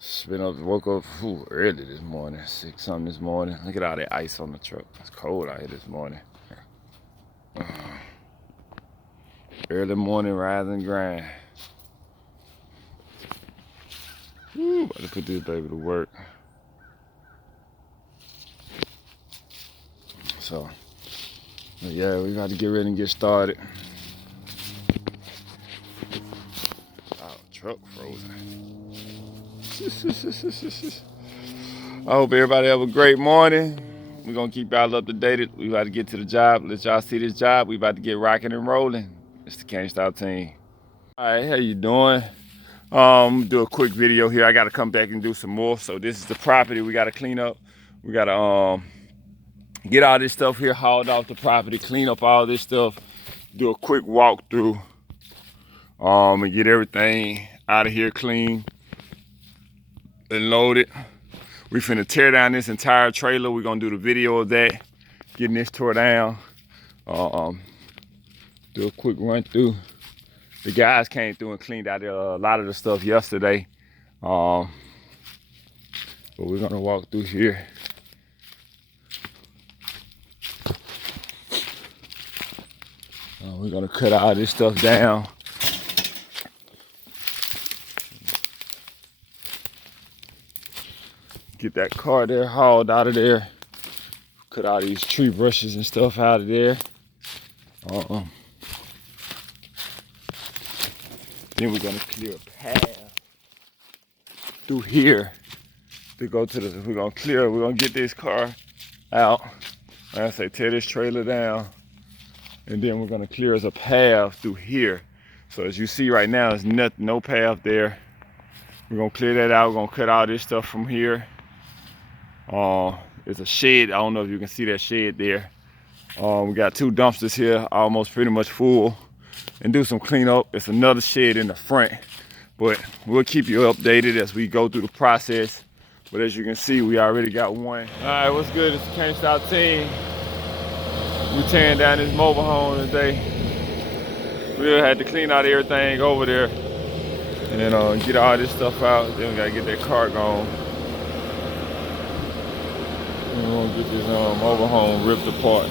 Woke up early this morning, 6 something this morning. Look at all that ice on the truck. It's cold out here this morning. Early morning rise and grind. About to put this baby to work. So, yeah, we got to get ready and get started. Oh, truck frozen. I hope everybody have a great morning. We're going to keep y'all up to date. We about to get to the job. Let y'all see this job. We about to get rocking and rolling. It's the Cant team. All right, how you doing? Do a quick video here. I got to come back and do some more. So this is the property we got to clean up. We got to get all this stuff here hauled off the property, clean up all this stuff, do a quick walkthrough, and get everything out of here clean and loaded. We finna tear down this entire trailer. We're gonna do the video of that, getting this tore down. Do a quick run through. The guys came through and cleaned out a lot of the stuff yesterday. But we're gonna walk through here. We're gonna cut all this stuff down. Get that car there hauled out of there. Cut all these tree brushes and stuff out of there. Then we're gonna clear a path through here to go to the, we're gonna get this car out. Like I say, tear this trailer down. And then we're gonna clear us a path through here. So as you see right now, there's no path there. We're gonna clear that out. We're gonna cut all this stuff from here. It's a shed. I don't know if you can see that shed there. We got 2 dumpsters here, almost pretty much full. And do some cleanup. It's another shed in the front. But we'll keep you updated as we go through the process. But as you can see, we already got one. All right, what's good? It's the Cant team. We're tearing down this mobile home today. We had to clean out everything over there and then get all this stuff out. Then we gotta get that car gone. We're gonna get this mobile home ripped apart.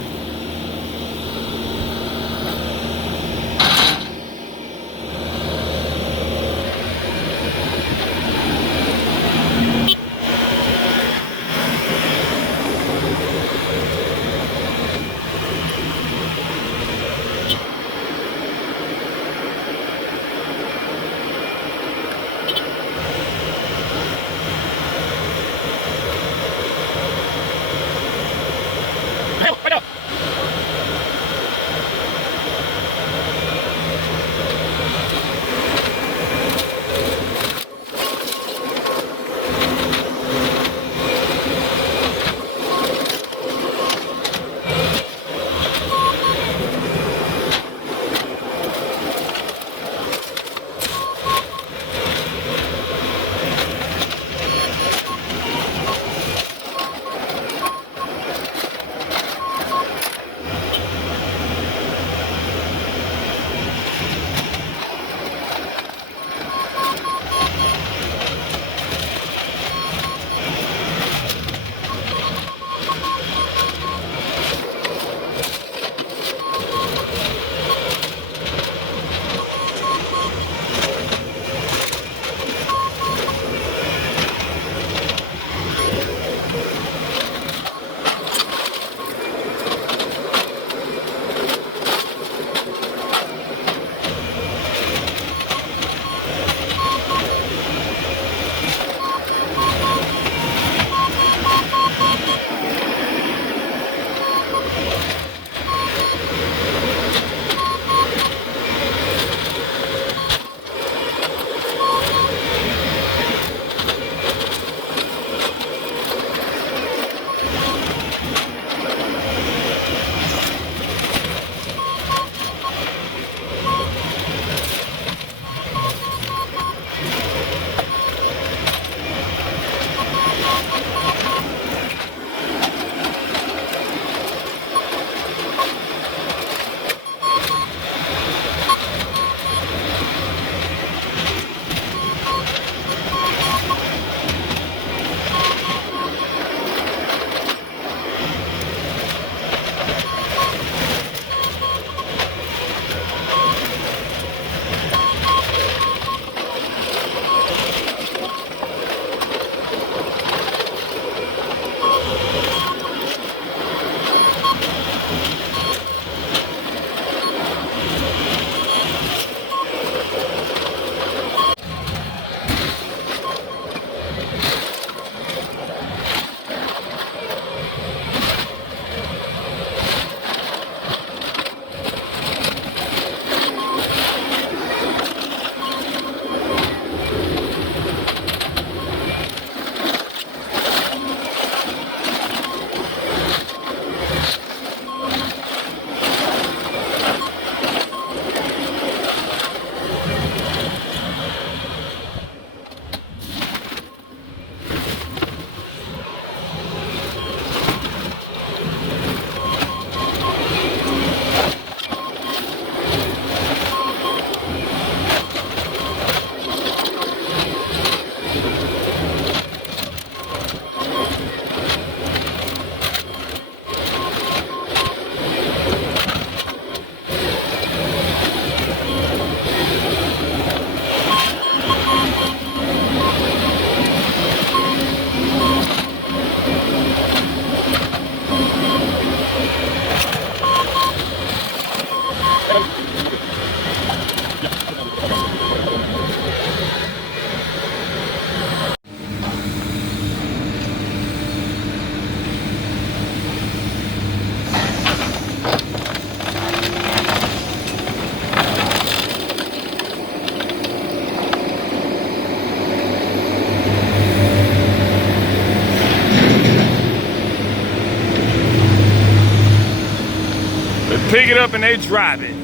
pick it up and they drive it.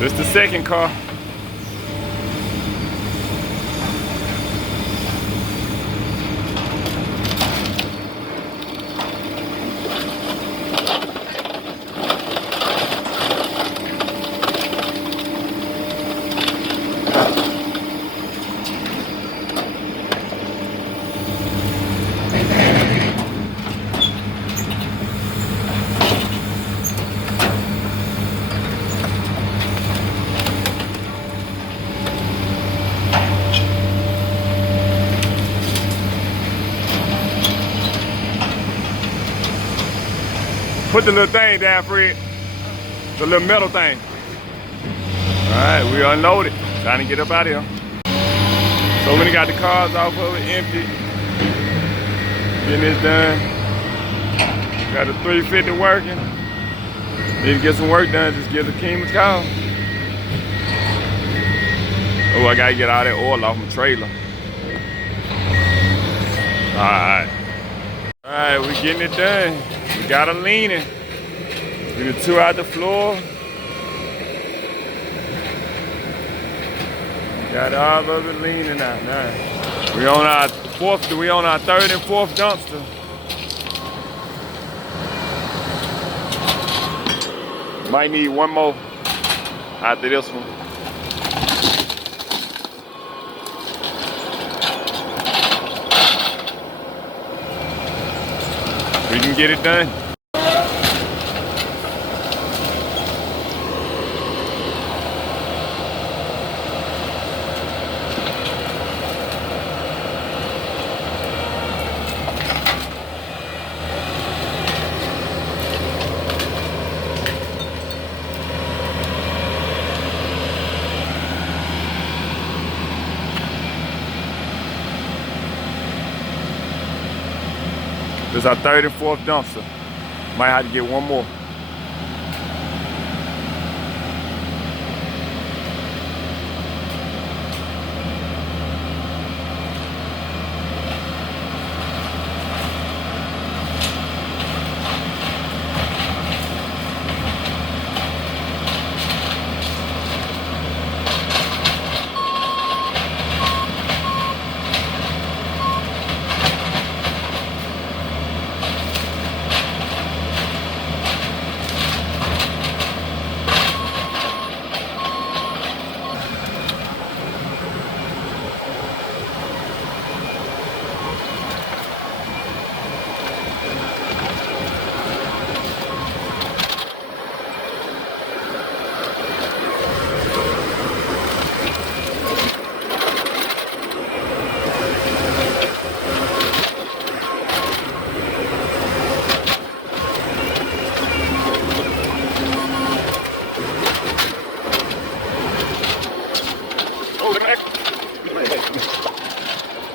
This is the second car. Put the little thing down, Fred. The little metal thing. All right, we unloaded. Trying to get up out of here. So when he got the cars off of it, empty. Getting this done. Got the 350 working. Need to get some work done, just give the King a call. Oh, I gotta get all that oil off my trailer. All right, we getting it done. We got it leaning. We the two out the floor. Got all of it leaning out now. We on our third and fourth dumpster. Might need one more after this one. We can get it done. This is our third and fourth dumpster. Might have to get one more.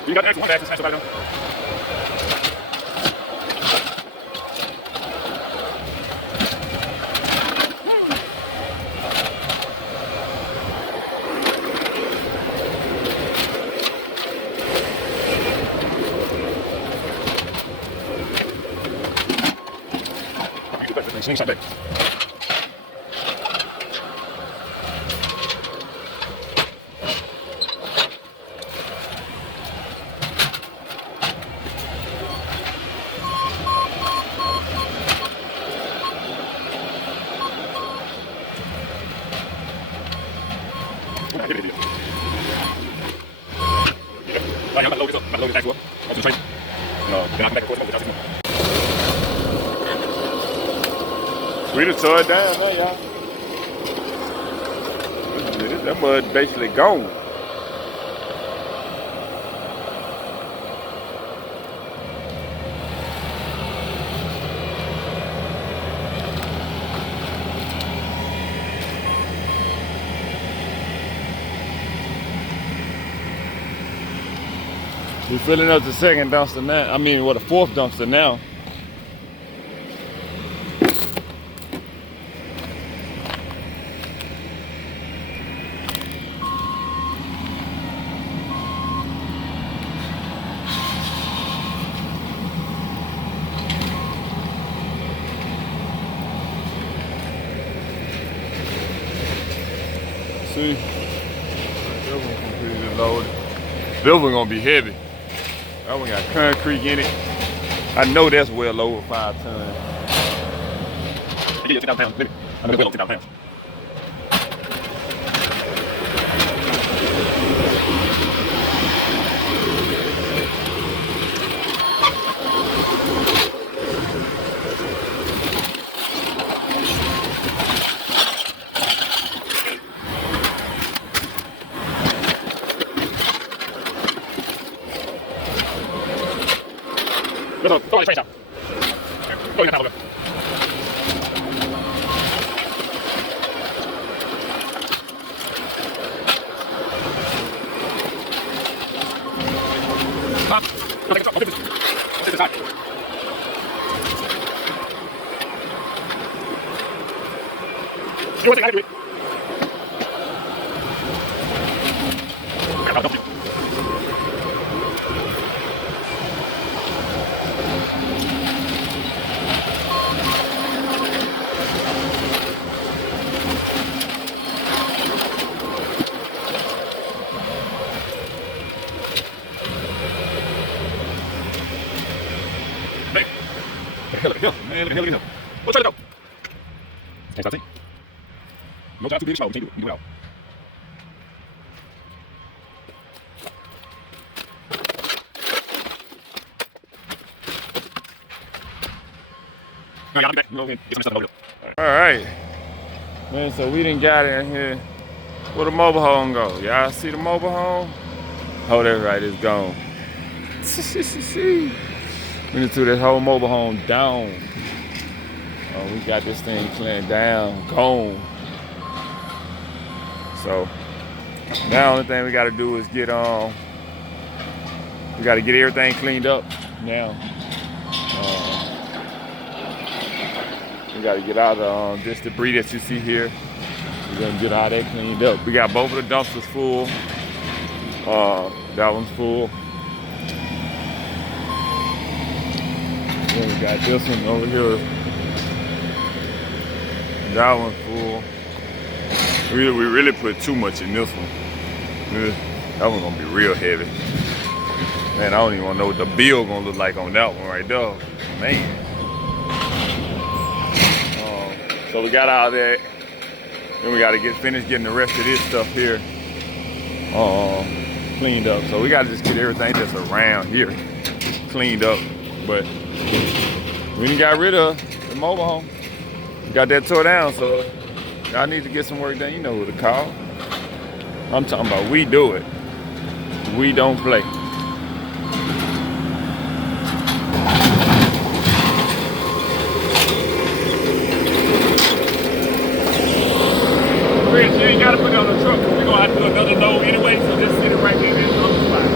You got extra one back, smash it right down. Slingshot back. We done tore it down now, y'all. That mud basically gone. We're filling up the second dumpster now. I mean, the fourth dumpster now. see. That one completely loaded. This one gonna be heavy. That one got concrete in it. I know that's well over 5 tons. Yeah, 10,000 pounds. I know that's well over 10,000 pounds. Throw the trash out. Throw it in the towel. I'll take it. I'll take it aside. You want to take it? I'll help you. Look at him. Man, look at him. What's trying to go? Can't stop seeing. No job too big, small. We can't do it. You do it out. No, I'll be back. No, get some stuff over there. All right. Man, so we done got in here. Where the mobile home go? Y'all see the mobile home? Oh, that's right. It's gone. We done threw this whole mobile home down. We got this thing cleaned down, gone. So now the only thing we gotta do is we gotta get everything cleaned up now. We gotta get out of this debris that you see here. We're gonna get all that cleaned up. We got both of the dumpsters full. That one's full. Then we got this one over here. That one's full. We really put too much in this one. That one's gonna be real heavy. Man, I don't even wanna know what the bill gonna look like on that one right there. Man. So we got out of that. Then we gotta finish getting the rest of this stuff here cleaned up. So we gotta just get everything that's around here cleaned up. But we done got rid of the mobile home. We got that tore down, so y'all need to get some work done. You know who to call. I'm talking about we do it. We don't play. Chris, you ain't gotta put it on the truck. We're gonna have to do another load anyway, so just sit it right there in this other spot.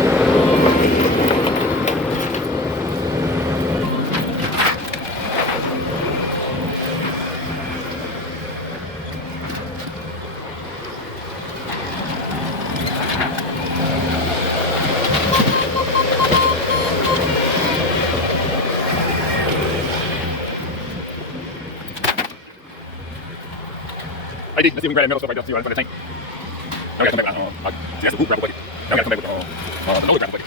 Let's see if we can grab that metal stuff right there. See what I'm going to tank. Now we got to come back with that's the boot grab bucket. Now we got to come back with the loader grab bucket.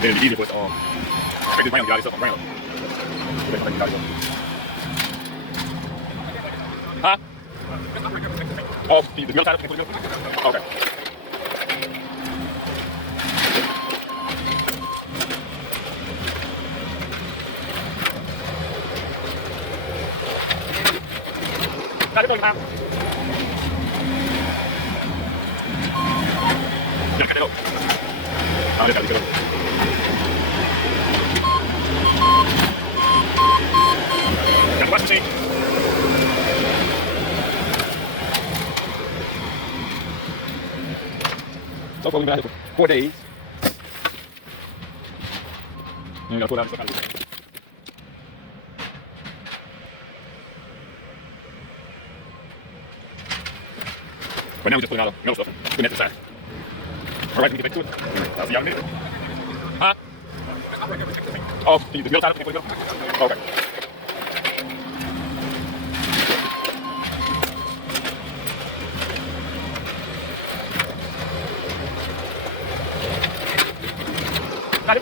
Then it'll be easier for us to check this ground, get all this stuff on ground. Huh? Oh, the metal side up? Okay. How's it going, Tom? Yeah, cut it out. I just got to get it over. Got the wash machine. So far, we've been out here for 4 days. And we got to pull out stuff out of it. But now we're just pulling out the metal stuff, putting that to the side. All right, we can get back to it. I'll see y'all in a minute. Huh? Oh, the metal side, okay. Wash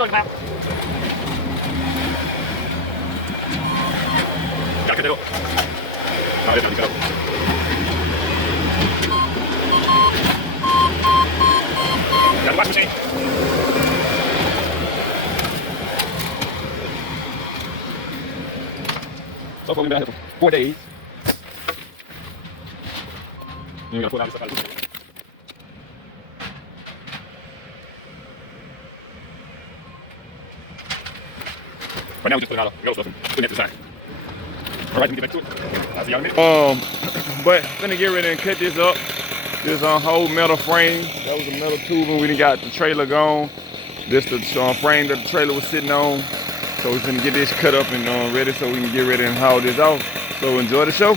machine. So far we've been out here for 4 days. You gotta pull out this stuff out of this. Right now we're just putting out a yellow stuff and putting it to the side. Alright, let me get back to it. I'll see y'all in a minute. But gonna get ready and cut this up. This whole metal frame. That was a metal tubing. We done got the trailer gone. This the frame that the trailer was sitting on. So we're gonna get this cut up and ready so we can get ready and haul this off. So enjoy the show.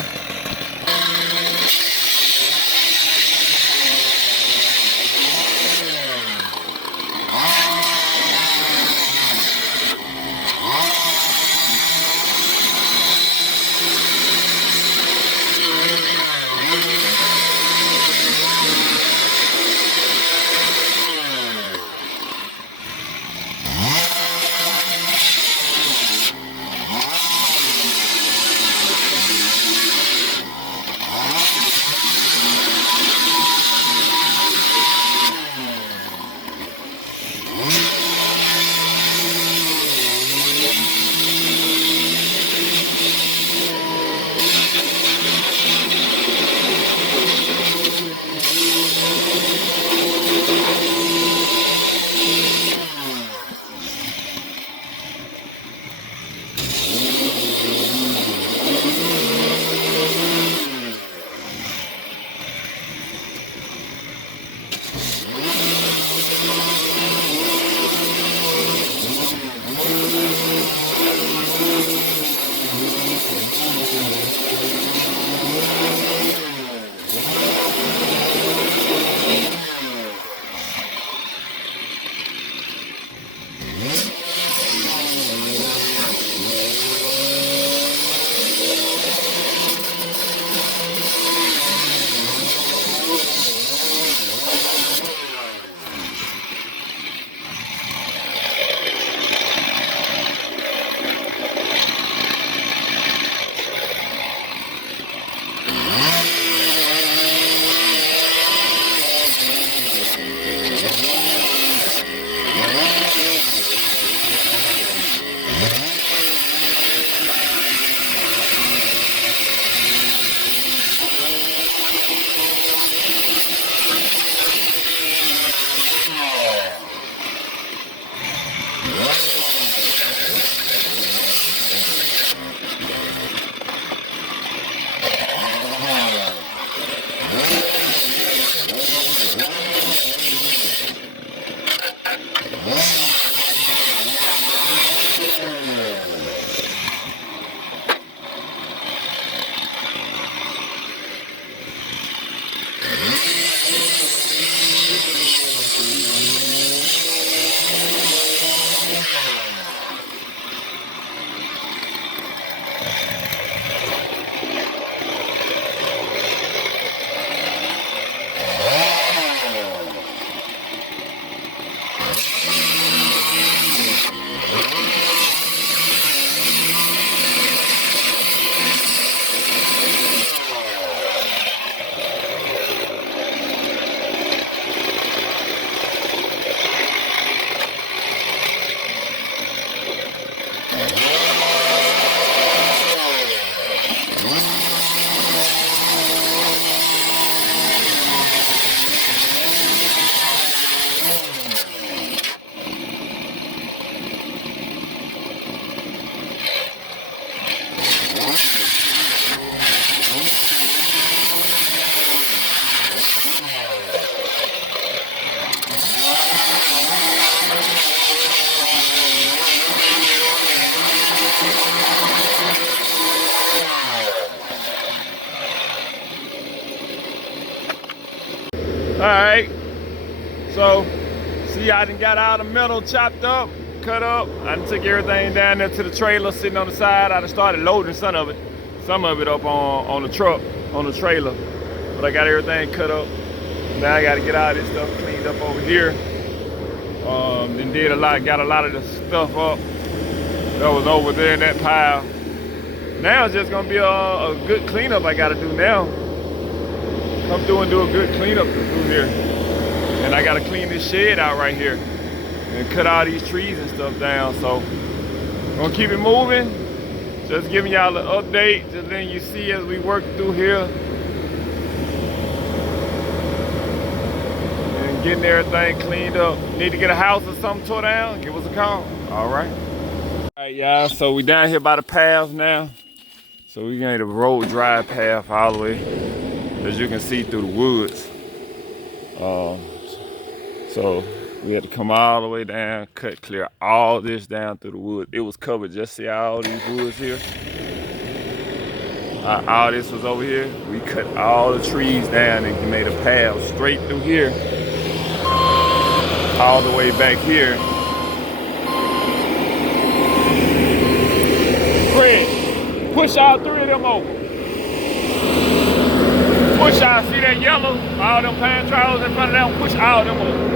Alright, so see, I done got all the metal chopped up, cut up. I done took everything down there to the trailer sitting on the side. I done started loading some of it up on the truck, on the trailer. But I got everything cut up. Now I gotta get all this stuff cleaned up over here. Then did a lot, got a lot of the stuff up that was over there in that pile. Now it's just gonna be a good cleanup I gotta do now. Come through and do a good cleanup through here. And I gotta clean this shed out right here and cut all these trees and stuff down. So gonna keep it moving. Just giving y'all an update, just letting you see as we work through here. And getting everything cleaned up. Need to get a house or something tore down, give us a call. All right. All right, y'all, so we down here by the path now. So we got a road drive path all the way, as you can see, through the woods. So we had to come all the way down, clear all this down through the woods. It was covered, just see all these woods here. All this was over here. We cut all the trees down and made a path straight through here, all the way back here. Fred, push all three of them over. Push out, see that yellow? All them pine trowels in front of them, push all them over.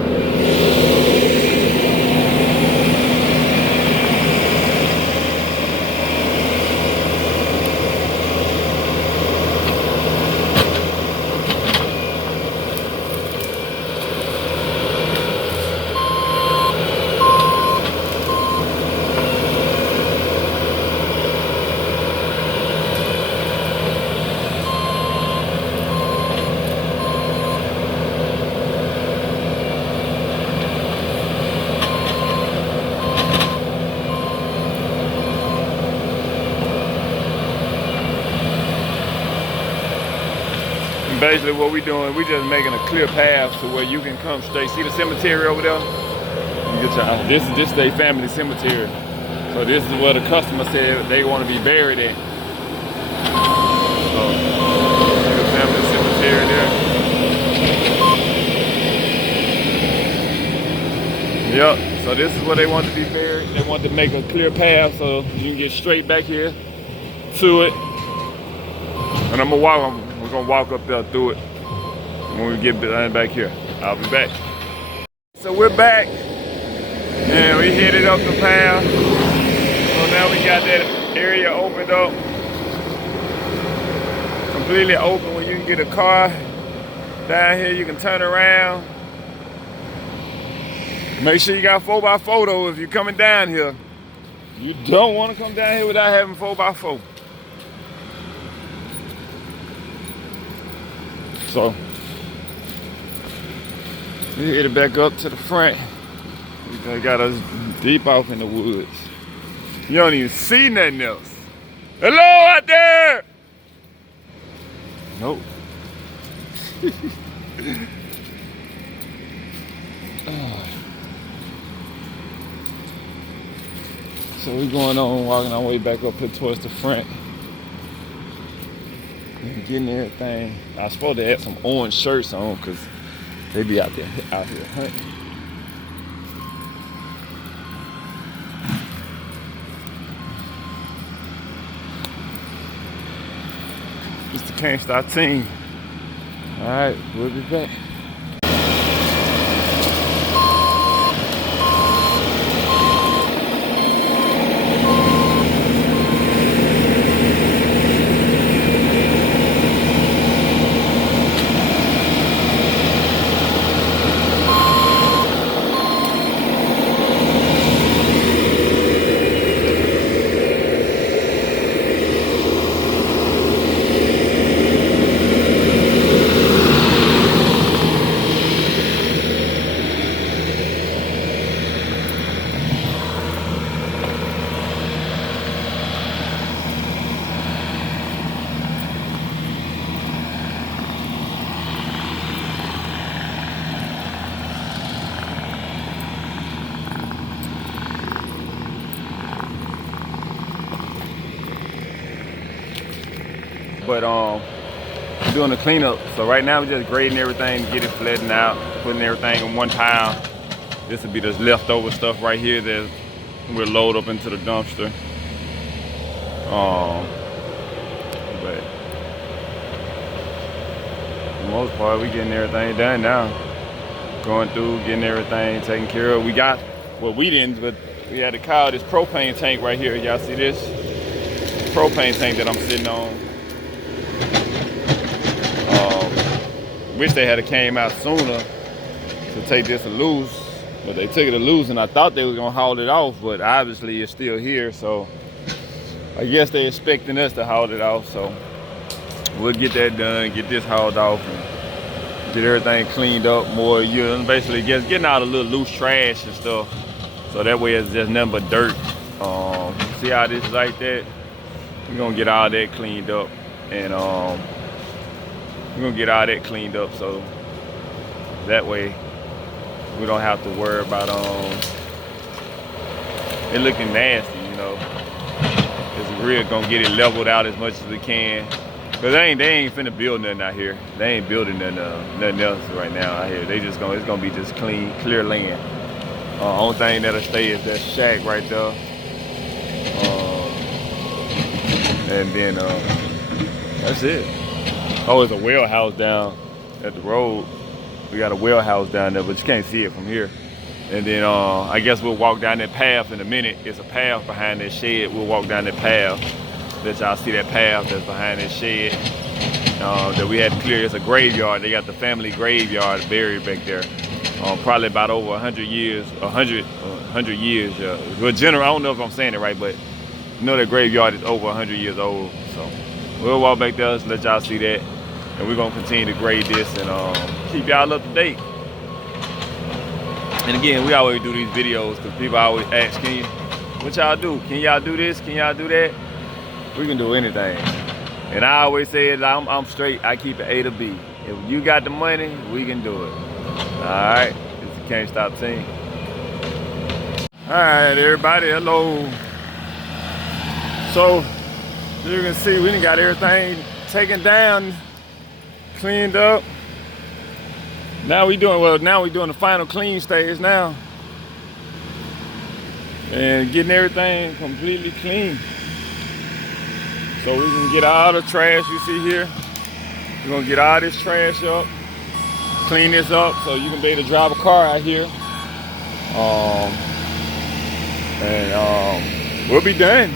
Basically what we're doing, we just making a clear path to where you can come straight. See the cemetery over there? You get your, this is their family cemetery. So this is where the customer said they want to be buried at. So, see the family cemetery there. Yep, so this is where they want to be buried. They want to make a clear path so you can get straight back here to it. And I'm gonna walk. We're gonna walk up there through it when we get back here. I'll be back. So we're back, and we headed up the path. So now we got that area opened up, completely open where you can get a car down here. You can turn around. Make sure you got 4x4 though if you're coming down here. You don't want to come down here without having 4x4. So we headed back up to the front. We got us deep off in the woods. You don't even see nothing else. Hello out there! Nope. So we're going on, walking our way back up here towards the front. Getting everything. I was supposed to have some orange shirts on because they be out here hunting. It's the Can't Stop team. All right, we'll be back. But doing the cleanup. So right now we're just grading everything, get it flattened out, putting everything in one pile. This will be the leftover stuff right here that we'll load up into the dumpster. But for the most part, we getting everything done now. going through, getting everything taken care of. We got, well, we didn't, but we had to call this propane tank right here. Y'all see this? Propane tank that I'm sitting on. Wish they had came out sooner to take this loose, but they took it loose, and I thought they were gonna haul it off, but obviously it's still here, so I guess they're expecting us to haul it off. So we'll get that done, get this hauled off, and get everything cleaned up more. You basically just getting out a little loose trash and stuff, so that way it's just nothing but dirt. See how this is like that? We're gonna get all that cleaned up, and we're gonna get all that cleaned up, so that way we don't have to worry about it looking nasty, you know. We're gonna get it leveled out as much as we can, cause they ain't finna build nothing out here. They ain't building nothing else right now out here. It's gonna be just clean, clear land. Only thing that'll stay is that shack right there, and then that's it. Oh, it's a well house down at the road. We got a well house down there, but you can't see it from here. And then I guess we'll walk down that path in a minute. It's a path behind that shed. We'll walk down that path. Let y'all see that path that's behind that shed that we had to clear. It's a graveyard. They got the family graveyard buried back there. Probably about over 100 years, 100 years. Well, general, I don't know if I'm saying it right, but you know that graveyard is over 100 years old. So we'll walk back there, let y'all see that. And we're gonna continue to grade this and keep y'all up to date. And again, we always do these videos because people always ask, what y'all do? Can y'all do this? Can y'all do that? We can do anything. And I always say, I'm straight, I keep it A to B. If you got the money, we can do it. All right, it's the Can't Stop team. All right, everybody, hello. So, you can see we done got everything taken down, cleaned up. Now we doing the final clean stage now. And getting everything completely clean. So we can get all the trash you see here. We're gonna get all this trash up, clean this up so you can be able to drive a car out here. We'll be done.